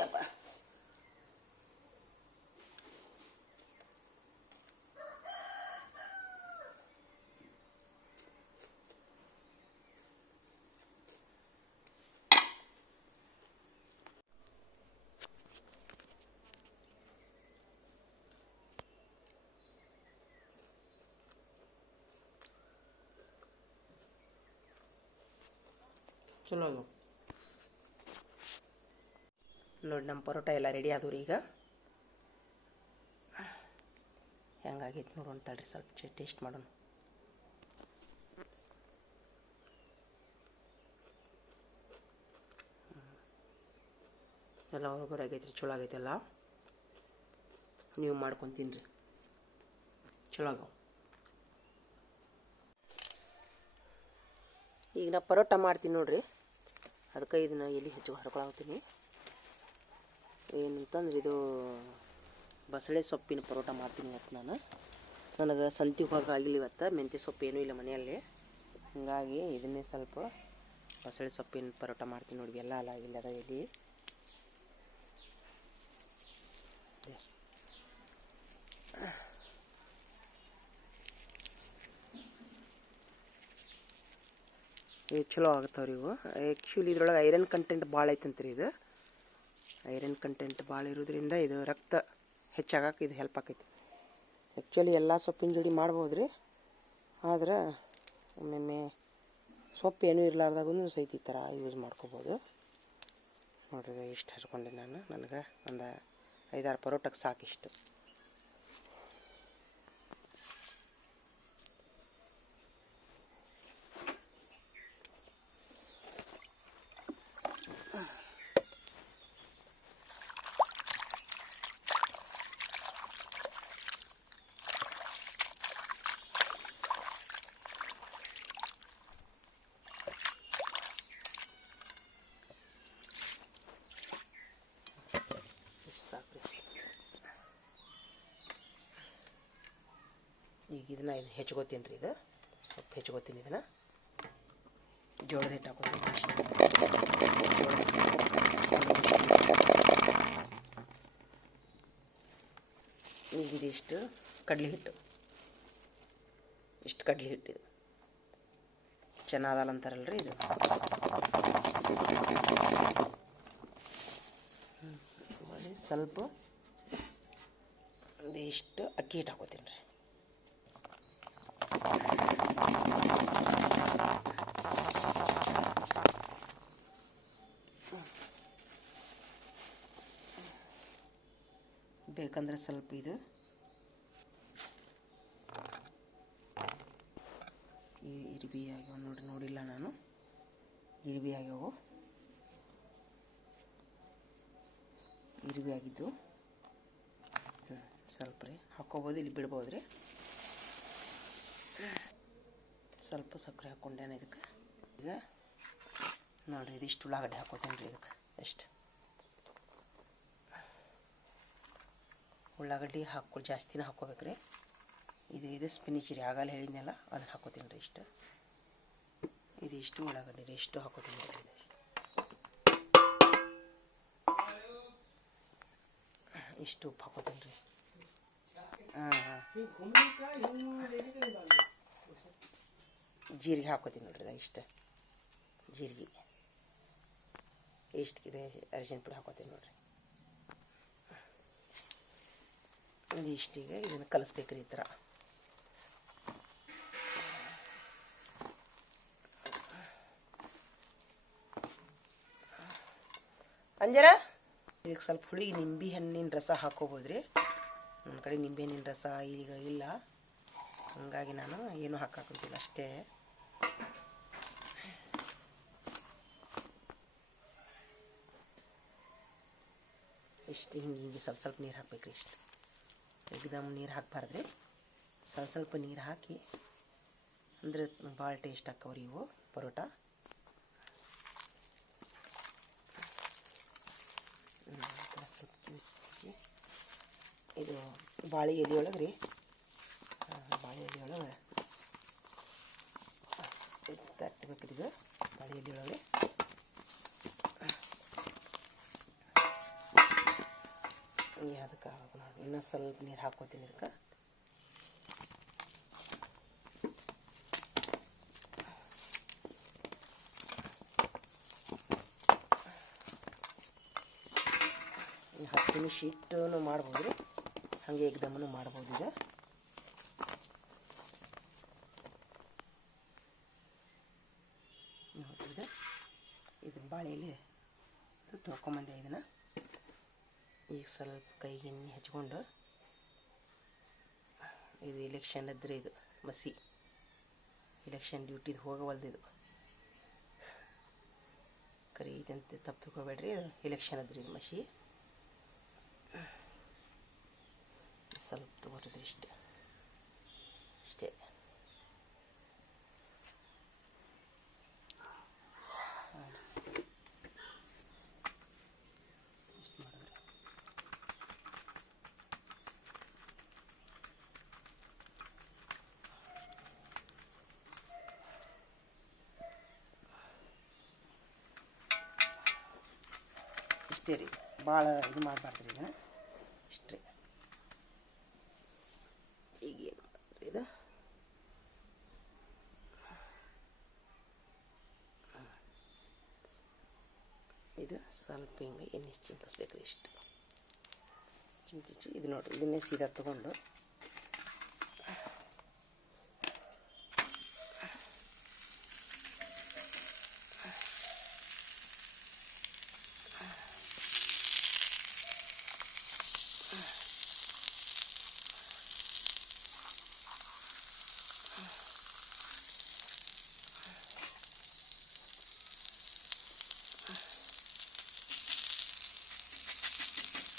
ಯಪ್ಪ ಚಲೋ ನೋಡಿ ನಮ್ಮ ಪರೋಟ ಎಲ್ಲ ರೆಡಿ ಆದವ್ರಿ. ಈಗ ಹೆಂಗಾಗೈತೆ ನೋಡೋಣ ತಡ್ರಿ, ಸ್ವಲ್ಪ ಟೇಸ್ಟ್ ಮಾಡೋಣ. ಎಲ್ಲ ಹೊರಗಡೆ ಆಗೈತ್ರಿ, ಚಲೋ ಆಗೈತೆಲ್ಲ. ನೀವು ಮಾಡ್ಕೊಂಡು ತಿನ್ನಿರಿ, ಚಲೋ ಆಗವು. ಈಗ ನಾ ಪರೋಟ ಮಾಡ್ತೀನಿ ನೋಡ್ರಿ, ಅದಕ್ಕೆ ಇದನ್ನು ಎಲ್ಲಿ ಹೆಚ್ಚು ಹರ್ಕೊಳತ್ತೀನಿ. ಏನಂತಂದ್ರೆ ಇದು ಬಸಳೆ ಸೊಪ್ಪಿನ ಪರೋಟ ಮಾಡ್ತೀನಿ ಇವತ್ತು ನಾನು. ನನಗೆ ಸಂತಿಗೆ ಹೋಗಾಗಿಲ್ಲ ಇವತ್ತು, ಮೆಂತ್ಯ ಸೊಪ್ಪು ಏನೂ ಇಲ್ಲ ಮನೆಯಲ್ಲಿ. ಹಾಗಾಗಿ ಇದನ್ನೇ ಸ್ವಲ್ಪ ಬಸಳೆ ಸೊಪ್ಪಿನ ಪರೋಟ ಮಾಡ್ತೀನಿ ನೋಡಿ. ಎಲ್ಲ ಅಲ್ಲ ಇಲ್ಲ ಅದ ಎಲ್ಲಿ ಇವು ಚಲೋ ಆಗ್ತಾವ್ರಿ. ಇವು ಆ್ಯಕ್ಚುಲಿ ಇದ್ರೊಳಗೆ ಐರನ್ ಕಂಟೆಂಟ್ ಭಾಳ ಐತಂತ್ರಿ. ಇದು ಐರನ್ ಕಂಟೆಂಟ್ ಭಾಳ ಇರೋದ್ರಿಂದ ಇದು ರಕ್ತ ಹೆಚ್ಚಾಗಕ್ಕೆ ಇದು ಹೆಲ್ಪ್ ಆಕೈತಿ. ಆ್ಯಕ್ಚುಲಿ ಎಲ್ಲ ಸೊಪ್ಪಿನ ಜೋಡಿ ಮಾಡ್ಬೋದು ರೀ, ಆದ್ರೆ ಒಮ್ಮೊಮ್ಮೆ ಸೊಪ್ಪು ಏನೂ ಇರಲಾರ್ದಾಗೂ ಸಹಿತ ಈ ಥರ ಯೂಸ್ ಮಾಡ್ಕೋಬೋದು ನೋಡ್ರಿ. ಇಷ್ಟು ಹಚ್ಕೊಂಡೆ ನಾನು, ನನಗೆ ಒಂದು 5-6 ಪರೋಟಕ್ಕೆ ಸಾಕಿಷ್ಟು. ಈಗ ಇದನ್ನು ಹೆಚ್ಕೋತೀನಿ ರೀ, ಇದು ಸ್ವಲ್ಪ ಹೆಚ್ಕೋತೀನಿ. ಇದನ್ನು ಜೋಳದ ಹಿಟ್ಟು ಹಾಕೋತೀನಿ. ಈಗ ಇದಿಷ್ಟು ಕಡಲೆ ಹಿಟ್ಟು, ಇಷ್ಟು ಕಡಲೆ ಹಿಟ್ಟು. ಇದು ಚೆನ್ನಾದಲ್ಲ ಅಂತಾರಲ್ರಿ ಇದು. ಸ್ವಲ್ಪ ಇಷ್ಟು ಅಕ್ಕಿ ಹಿಟ್ಟು ಹಾಕೋತೀನಿ ರೀ. ಬೇಕಂದ್ರೆ ಸ್ವಲ್ಪ ಇದು ಈ ಇರ್ಬಿ ಆಗ್ಯಾವ ನೋಡಿಲ್ಲ ನಾನು, ಇರ್ಬಿ ಆಗ್ಯಾವು, ಇರ್ಬಿ ಆಗಿದ್ದು ಸ್ವಲ್ಪ ರೀ ಹಾಕ್ಕೋಬೋದು, ಇಲ್ಲಿ ಬಿಡ್ಬೋದು ರೀ. ಸ್ವಲ್ಪ ಸಕ್ಕರೆ ಹಾಕ್ಕೊಂಡೇನೆ ಇದಕ್ಕೆ. ಈಗ ನೋಡಿರಿ ಇದಿಷ್ಟು ಉಳ್ಳಾಗಡ್ಡೆ ಹಾಕೋತೀನಿ ರೀ ಇದಕ್ಕೆ. ಎಷ್ಟು ಉಳ್ಳಾಗಡ್ಡಿ ಜಾಸ್ತಿನೇ ಹಾಕ್ಕೋಬೇಕ್ರಿ. ಇದು ಸ್ಪಿನಿಚ್ ರೀ, ಆಗಲ್ಲ ಹೇಳಿದ್ನೆಲ್ಲ, ಅದನ್ನು ಹಾಕೋತೀನಿ ರೀ. ಇದಿಷ್ಟು ಉಳ್ಳಾಗಡ್ಡಿ ರೀ, ಇಷ್ಟು ಹಾಕೋತೀನಿ ರೀ. ಇಷ್ಟು ಉಪ್ಪು ಹಾಕೋತೀನಿ ರೀ. ಜೀರಿಗೆ ಹಾಕೋತೀನಿ ನೋಡ್ರಿ, ಇಷ್ಟು ಜೀರಿಗೆ, ಇಷ್ಟಿದೆ ಅರಿಶಿನ ಪುಡಿ ಹಾಕೋತೀನಿ ನೋಡ್ರಿ. ಇಷ್ಟಿಗೆ ಇದನ್ನು ಕಲಿಸ್ಬೇಕ್ರಿ ಈ ಥರ. ಅಂಜರ ಇದಕ್ಕೆ ಸ್ವಲ್ಪ ಹುಳಿ ನಿಂಬೆ ಹಣ್ಣಿನ ರಸ ಹಾಕ್ಕೋಬೋದ್ರಿ. ನನ್ನ ಕಡೆ ನಿಂಬೆ ಹಣ್ಣಿನ ರಸ ಈಗ ಇಲ್ಲ, ಹಾಗಾಗಿ ನಾನು ಏನೂ ಹಾಕಾಕಂತಿಲ್ಲ, ಅಷ್ಟೇ. ಇಷ್ಟು ಹಿಂಗೆ ಸ್ವಲ್ಪ ನೀರು ಹಾಕ್ಬೇಕ್ರಿ. ಇಷ್ಟು ಏಕದಮ್ ನೀರು ಹಾಕ್ಬಾರ್ದ್ರಿ, ಸ್ವಲ್ಪ ನೀರು ಹಾಕಿ ಅಂದರೆ ಭಾಳ ಟೇಸ್ಟ್ ಹಾಕವ್ರಿ ಇವು ಪರೋಟ. ಇದು ಬಾಳೆ ಎಲೆಯೊಳಗೆ ರೀ, ಬಾಳೆ ಎಲೆಯೊಳಗೆ ತಟ್ಟಬೇಕ್ರಿ. ಇದು ಬಾಳೆ ಎಲೆಯೊಳಗೆ ಅದಕ್ಕೆ ನೋಡಿ ಇನ್ನೂ ಸ್ವಲ್ಪ ನೀರು ಹಾಕ್ಕೋತೀನಿ ಇದಕ್ಕೆ. ಇನ್ನು 10 ನಿಮಿಷ ಇಟ್ಟು ಮಾಡ್ಬೋದು ರೀ, ಹಾಗೆ ಏಕದಮ್ಮೂ ಮಾಡ್ಬೋದು. ಈಗ ನೋಡಿದ್ರೆ ಇದು ಬಾಳೆ ಎಲೆ ತೊಳ್ಕೊಂಬಂದೆ. ಇದನ್ನು ಈಗ ಸ್ವಲ್ಪ ಕೈಗೆ ಎಣ್ಣೆ ಹಚ್ಕೊಂಡು, ಇದು ಇಲೆಕ್ಷನ್ ಇದ್ರೆ ಇದು ಮಸಿ ಇಲೆಕ್ಷನ್ ಡ್ಯೂಟಿದು ಹೋಗವಲ್ದು. ಇದು ಕರಿ ಇದಂತೆ ತಪ್ಪಿಕೋಬೇಡ್ರಿ, ಇಲೆಕ್ಷನ್ ಅದ್ರಿ ಇದು ಮಸಿ. ಸ್ವಲ್ಪ ತಗೋರಿದ್ರಿ ಇಷ್ಟೇ ಇಷ್ಟೇ. ಇಷ್ಟೇ ರೀ, ಭಾಳ ಇದು ಮಾಡಬಾರ್ದು ರೀ. ಇದನ್ನು ಇಷ್ಟೇ. ಈಗೇನು ಮಾಡಿದ್ರಿ ಇದು ಸ್ವಲ್ಪ ಹಿಂಗೆ ಎಣ್ಣೆ ಚಿಂಕಿಸ್ಬೇಕು ರೀ. ಇಷ್ಟು ಚಿಂಕಿಸಿ ಇದು ನೋಡಿರಿ, ಇದನ್ನೇ ಸೀದಾ ತೊಗೊಂಡು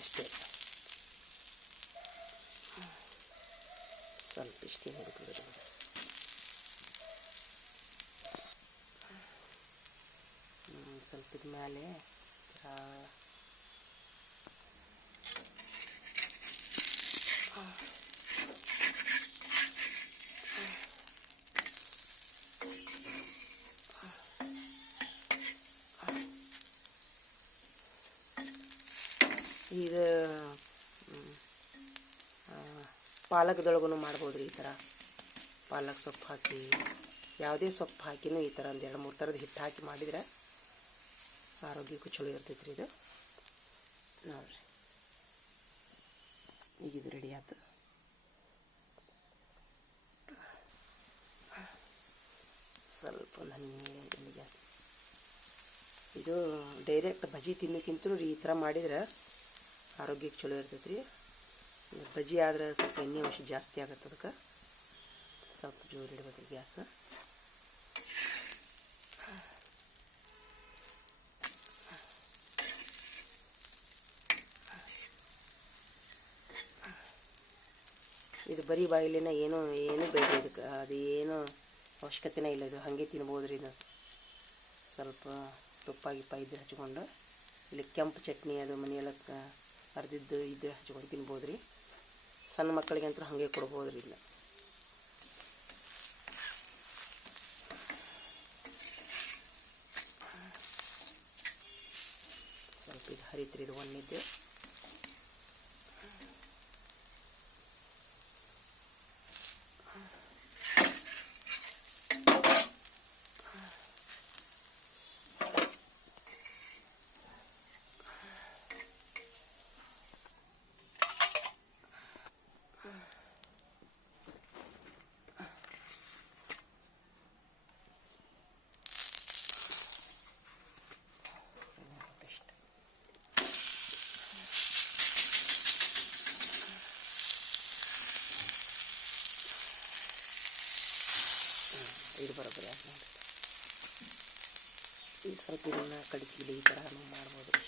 ಇಷ್ಟೇ ಸ್ವಲ್ಪ ಇಷ್ಟೇ ಹುಡುಕಿದ್ರೆ ಸ್ವಲ್ಪ ಇದ ಮೇಲೆ ಇದು ಪಾಲಕ್ದೊಳಗೂ ಮಾಡ್ಬೋದು ರೀ. ಈ ಥರ ಪಾಲಕ್ ಸೊಪ್ಪು ಹಾಕಿ, ಯಾವುದೇ ಸೊಪ್ಪು ಹಾಕಿನೂ ಈ ಥರ ಒಂದು 2-3 ಥರದ ಹಿಟ್ಟು ಹಾಕಿ ಮಾಡಿದರೆ ಆರೋಗ್ಯಕ್ಕೂ ಚಲೋ ಇರ್ತೈತೆ ರೀ. ಇದು ನೋಡಿರಿ, ಈಗ ಇದು ರೆಡಿ ಆಯ್ತು. ಸ್ವಲ್ಪ ನನಗೆ ಜಾಸ್ತಿ ಇದು ಡೈರೆಕ್ಟ್ ಬಜ್ಜಿ ತಿನ್ನೋಕ್ಕಿಂತಲೂ ಈ ಥರ ಮಾಡಿದ್ರೆ ಆರೋಗ್ಯಕ್ಕೆ ಚಲೋ ಇರ್ತೈತೆ ರೀ. ಬಜ್ಜಿ ಆದ್ರೆ ಸ್ವಲ್ಪ ಎಣ್ಣೆ ಅಂಶ ಜಾಸ್ತಿ ಆಗುತ್ತೆ, ಅದಕ್ಕೆ ಸ್ವಲ್ಪ ಜೋರು ಇಡ್ಬೇಕು ಗ್ಯಾಸ್. ಇದು ಬರೀ ಬಾಯಿಲಿನ ಏನು ಬೇಡ ಇದಕ್ಕೆ, ಅದು ಏನು ಅವಶ್ಯಕತೆನೇ ಇಲ್ಲ. ಇದು ಹಾಗೆ ತಿನ್ಬೋದು ರೀ. ಇದು ಸ್ವಲ್ಪ ತುಪ್ಪ ಗಿಪ್ಪ ಇದ್ರೆ ಹಚ್ಕೊಂಡು, ಇಲ್ಲಿ ಕೆಂಪು ಚಟ್ನಿ ಅದು ಮನೆಯೊಳಗೆ ಅರ್ದಿದ್ದು ಇದ್ರೆ ಹಚ್ಕೊಂಡು ತಿನ್ಬೋದು ರೀ. ಸಣ್ಣ ಮಕ್ಕಳಿಗೆ ಅಂತೂ ಹಾಗೆ ಕೊಡ್ಬೋದು ರೀ. ಇಲ್ಲ ಸ್ವಲ್ಪ ಇದು ಹರಿತ್ರಿ, ಇದು ಒಣ್ಣಿದ್ದು. ಇದು ಬರೋಬ್ಬರಿ ಆಗಿ ನೋಡಿ. ಈ ಸ್ವಲ್ಪ ಇದನ್ನು ಕಡಿಚಿಲಿ ಈ ಥರ ಮಾಡ್ಬೋದು ರೀ.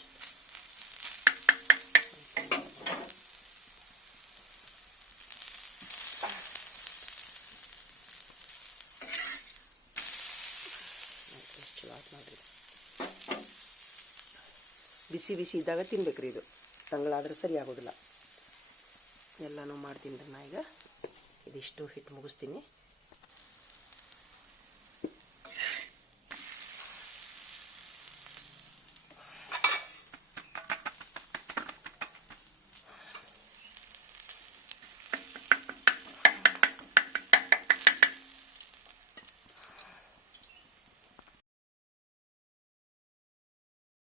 ಎಷ್ಟು ಚಲೋ ಆಯ್ತು ನೋಡಿರಿ. ಬಿಸಿ ಬಿಸಿ ಇದ್ದಾಗ ತಿನ್ಬೇಕ್ರಿ. ಇದು ತಂಗಳಾದ್ರೆ ಸರಿ ಆಗೋದಿಲ್ಲ. ಎಲ್ಲನೂ ಮಾಡ್ತೀನಿ ರೀ. ನಾ ಈಗ ಇದಿಷ್ಟು ಹಿಟ್ಟು ಮುಗಿಸ್ತೀನಿ.